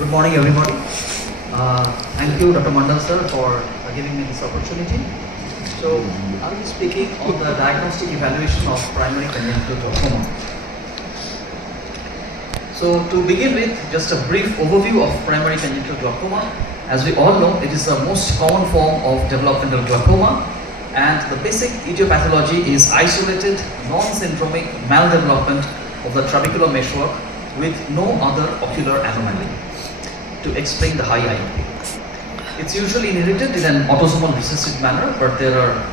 Good morning, everybody. Thank you, Dr. Mandal sir, for giving me this opportunity. So, I'll be speaking on the diagnostic evaluation of primary congenital glaucoma. So, to begin with, just a brief overview of primary congenital glaucoma. As we all know, it is the most common form of developmental glaucoma, and the basic etiology is isolated, non-syndromic maldevelopment of the trabecular meshwork with no other ocular anomaly to explain the high IOP. It's usually inherited in an autosomal recessive manner, but there are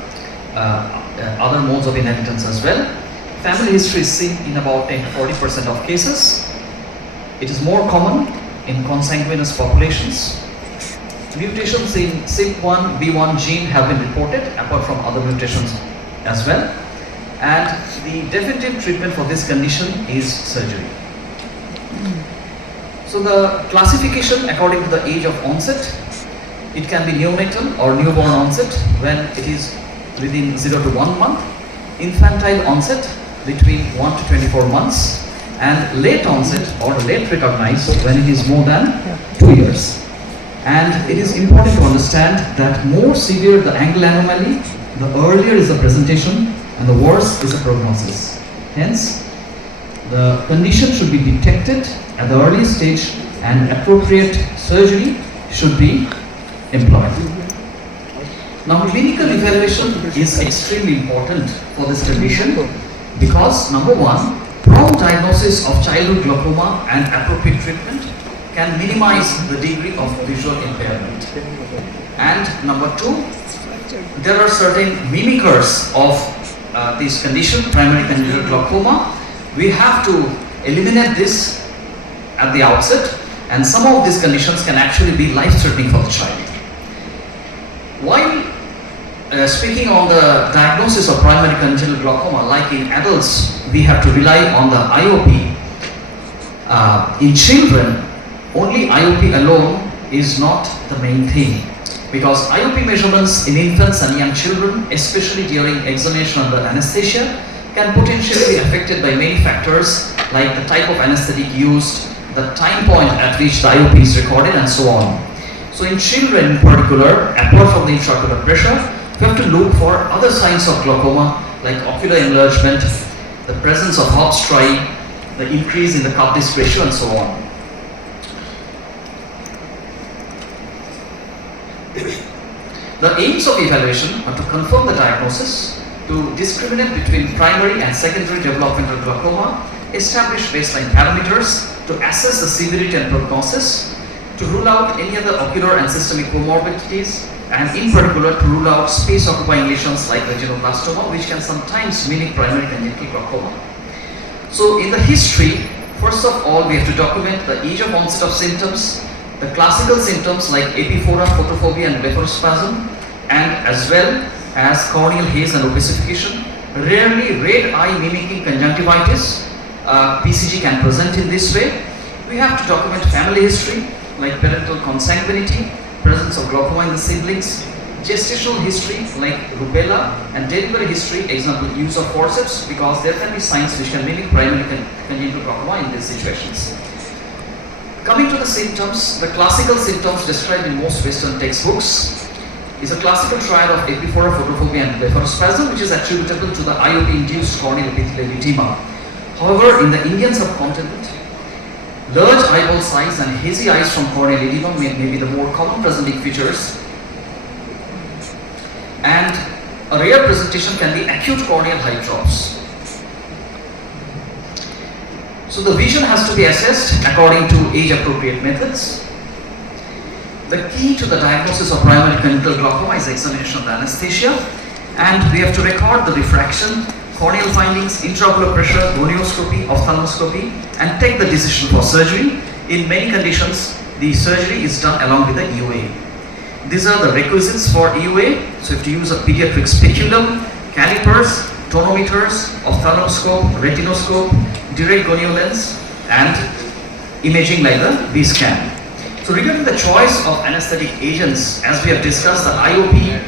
other modes of inheritance as well. Family history is seen in about 10-40% of cases. It is more common in consanguineous populations. Mutations in CYP1B1 gene have been reported, apart from other mutations as well. And the definitive treatment for this condition is surgery. So the classification according to the age of onset, it can be neonatal or newborn onset when it is within 0 to 1 month, infantile onset between 1 to 24 months, and late onset or late recognized when it is more than 2 years. And it is important to understand that more severe the angle anomaly, the earlier is the presentation and the worse is the prognosis. Hence, the condition should be detected at the early stage and appropriate surgery should be employed. Now, clinical evaluation is extremely important for this condition because number one, prompt diagnosis of childhood glaucoma and appropriate treatment can minimize the degree of visual impairment. And number two, there are certain mimickers of this condition, primary congenital glaucoma. We have to eliminate this at the outset, and some of these conditions can actually be life-threatening for the child. While speaking on the diagnosis of primary congenital glaucoma, like in adults, we have to rely on the IOP. In children, only IOP alone is not the main thing, because IOP measurements in infants and young children, especially during examination under anesthesia, can potentially be affected by many factors like the type of anesthetic used, the time point at which the IOP is recorded, and so on. So in children in particular, apart from the intraocular pressure, we have to look for other signs of glaucoma like ocular enlargement, the presence of hot striae, the increase in the cup disc ratio, and so on. The aims of evaluation are to confirm the diagnosis, to discriminate between primary and secondary developmental glaucoma, establish baseline parameters, to assess the severity and prognosis, to rule out any other ocular and systemic comorbidities, and in particular to rule out space-occupying lesions like retinoblastoma, which can sometimes mimic primary congenital glaucoma. So in the history, first of all, we have to document the age of onset of symptoms, the classical symptoms like epiphora, photophobia, and blepharospasm, and as well as corneal haze and opacification. Rarely red eye mimicking conjunctivitis, PCG can present in this way. We have to document family history like parental consanguinity, presence of glaucoma in the siblings, gestational history like rubella, and delivery history, example use of forceps, because there can be signs which can mimic primary congenital glaucoma in these situations. Coming to the symptoms, the classical symptoms described in most Western textbooks is a classical triad of epiphora, photophobia, and blepharospasm, which is attributable to the IOP-induced corneal epithelial edema. However, in the Indian subcontinent, large eyeball size and hazy eyes from corneal edema may be the more common presenting features, and a rare presentation can be acute corneal hydrops. So the vision has to be assessed according to age-appropriate methods. The key to the diagnosis of primary congenital glaucoma is examination of the anesthesia, and we have to record the diffraction, corneal findings, intraocular pressure, gonioscopy, ophthalmoscopy, and take the decision for surgery. In many conditions, the surgery is done along with the EUA. These are the requisites for EUA. So you have to use a pediatric speculum, calipers, tonometers, ophthalmoscope, retinoscope, direct gonio lens, and imaging like the B-scan. So regarding the choice of anesthetic agents, as we have discussed, the IOP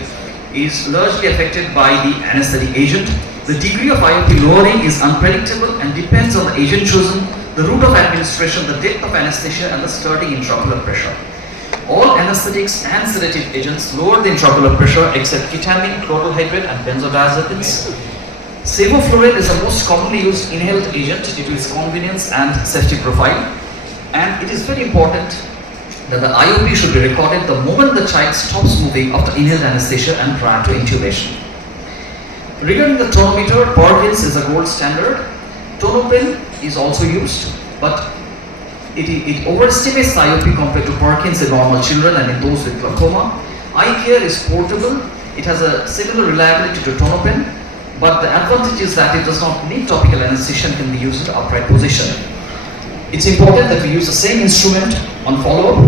is largely affected by the anesthetic agent. The degree of IOP lowering is unpredictable and depends on the agent chosen, the route of administration, the depth of anesthesia, and the starting intraocular pressure. All anesthetics and sedative agents lower the intraocular pressure except ketamine, chloral hydrate, and benzodiazepines. Sevoflurane is the most commonly used inhaled agent due to its convenience and safety profile. And it is very important that the IOP should be recorded the moment the child stops moving after inhaled anesthesia and prior to intubation. Regarding the tonometer, Perkins is a gold standard. Tonopen is also used, but it overestimates the IOP compared to Perkins in normal children and in those with glaucoma. Eye care is portable. It has a similar reliability to tonopen, but the advantage is that it does not need topical anesthesia and can be used in the upright position. It's important that we use the same instrument on follow-up,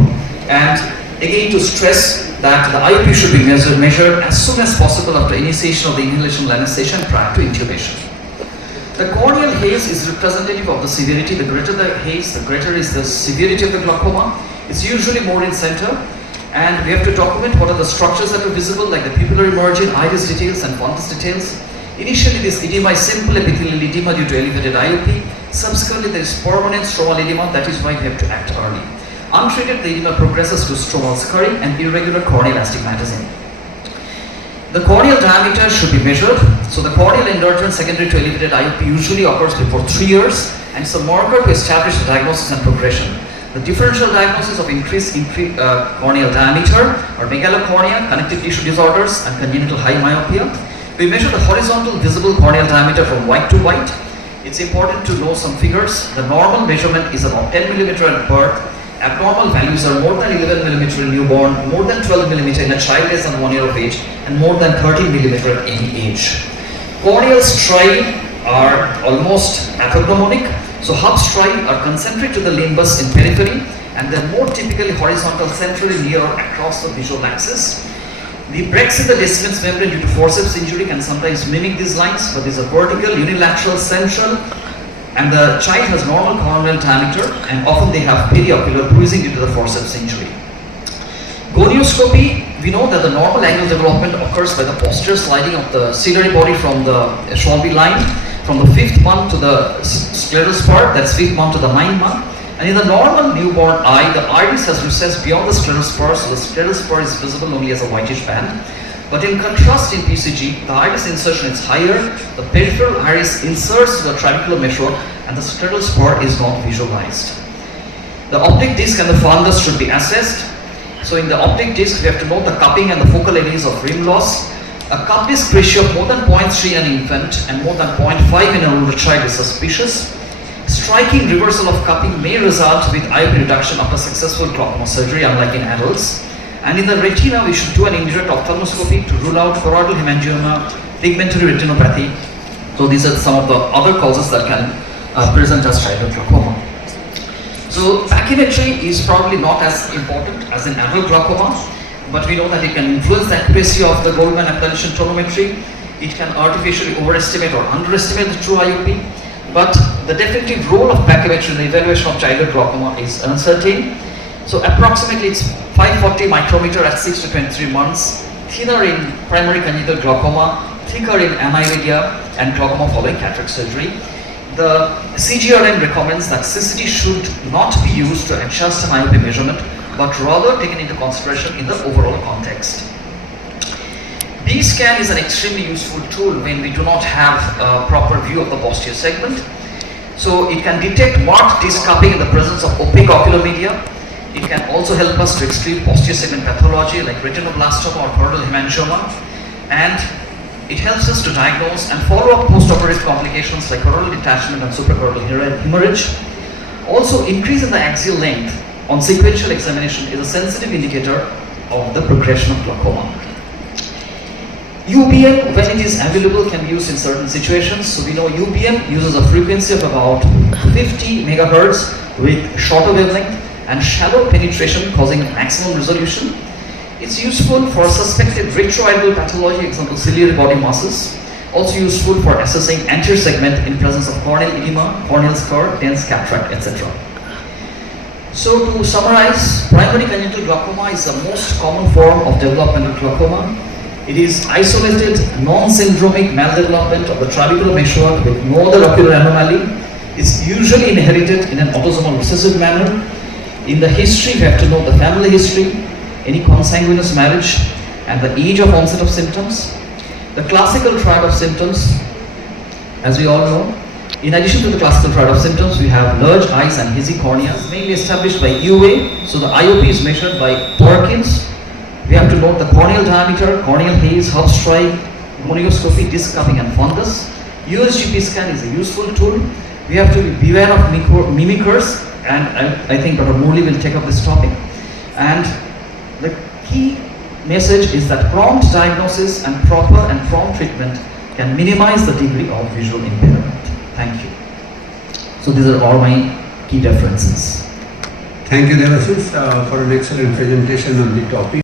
and again to stress that the IOP should be measured as soon as possible after initiation of the inhalational anesthesia and prior to intubation. The corneal haze is representative of the severity. The greater the haze, the greater is the severity of the glaucoma. It's usually more in center, and we have to document what are the structures that are visible, like the pupillary margin, iris details, and fundus details. Initially, this edema is simple epithelial edema due to elevated IOP. Subsequently, there is permanent stromal edema. That is why we have to act early. Untreated, the edema progresses to stromal scarring and irregular corneal astigmatism. The corneal diameter should be measured. So the corneal enlargement secondary to elevated IOP usually occurs before 3 years, and it's a marker to establish the diagnosis and progression. The differential diagnosis of increased corneal diameter are megalocornea, connective tissue disorders, and congenital high myopia. We measure the horizontal visible corneal diameter from white to white. It's important to know some figures. The normal measurement is about 10 mm at birth. Abnormal values are more than 11 mm in newborn, more than 12 mm in a child less than 1 year of age, and more than 13 mm at any age. Corneal striae are almost orthognomonic. So hub striae are concentric to the limbus in periphery, and they're more typically horizontal centrally near or across the visual axis. The breaks in the descendants membrane due to forceps injury can sometimes mimic these lines, but these are vertical, unilateral, central, and the child has normal corneal diameter, and often they have periocular bruising due to the forceps injury. Gonioscopy, we know that the normal angle development occurs by the posterior sliding of the ciliary body from the Schwalbe line from the 5th month to the scleral spur, that's 5th month to the 9th month. And in the normal newborn eye, the iris has recessed beyond the scleral spur, so the scleral spur is visible only as a whitish band. But in contrast, in PCG, the iris insertion is higher, the peripheral iris inserts the trabecular mesh, and the scleral spur is not visualized. The optic disc and the fundus should be assessed. So in the optic disc, we have to note the cupping and the focal areas of rim loss. A cup disc ratio of more than 0.3 in an infant and more than 0.5 in an older child is suspicious. Striking reversal of cupping may result with IOP reduction after successful glaucoma surgery, unlike in adults. And in the retina, we should do an indirect ophthalmoscopy to rule out choroidal hemangioma, pigmentary retinopathy. So these are some of the other causes that can present as childhood glaucoma. So pachymetry is probably not as important as in adult glaucoma, but we know that it can influence the accuracy of the Goldman appellation tonometry. It can artificially overestimate or underestimate the true IOP, but the definitive role of pachymetry in the evaluation of childhood glaucoma is uncertain. So approximately it's 540 micrometer at 6 to 23 months, thinner in primary congenital glaucoma, thicker in aniridia and glaucoma following cataract surgery. The CGRM recommends that CCT should not be used to adjust an IOP measurement, but rather taken into consideration in the overall context. B-scan is an extremely useful tool when we do not have a proper view of the posterior segment. So it can detect marked disc cupping in the presence of opaque ocular media. It can also help us to exclude posterior segment pathology like retinoblastoma or choroidal hemangioma, and it helps us to diagnose and follow up post-operative complications like choroidal detachment and suprachoroidal hemorrhage. Also, increase in the axial length on sequential examination is a sensitive indicator of the progression of glaucoma. UBM, when it is available, can be used in certain situations. So we know UBM uses a frequency of about 50 megahertz with shorter wavelength and shallow penetration causing maximum resolution. It's useful for suspected retroidal pathology, example ciliary body masses. Also useful for assessing anterior segment in presence of corneal edema, corneal scar, dense cataract, etc. So to summarize, primary congenital glaucoma is the most common form of developmental glaucoma. It is isolated, non-syndromic maldevelopment of the trabecular meshwork with no other ocular anomaly. It's usually inherited in an autosomal recessive manner. In the history, we have to know the family history, any consanguineous marriage, and the age of onset of symptoms. The classical triad of symptoms, as we all know, in addition to the classical triad of symptoms, we have large eyes and hazy corneas, mainly established by UA. So the IOP is measured by Perkins. We have to note the corneal diameter, corneal haze, Hub strike, gonioscopy, disc cupping, and fundus. USGP scan is a useful tool. We have to beware of mimickers, and I think Dr. Murli will take up this topic. And the key message is that prompt diagnosis and proper and prompt treatment can minimize the degree of visual impairment. Thank you. So these are all my key references. Thank you, Devasis, for an excellent presentation on the topic.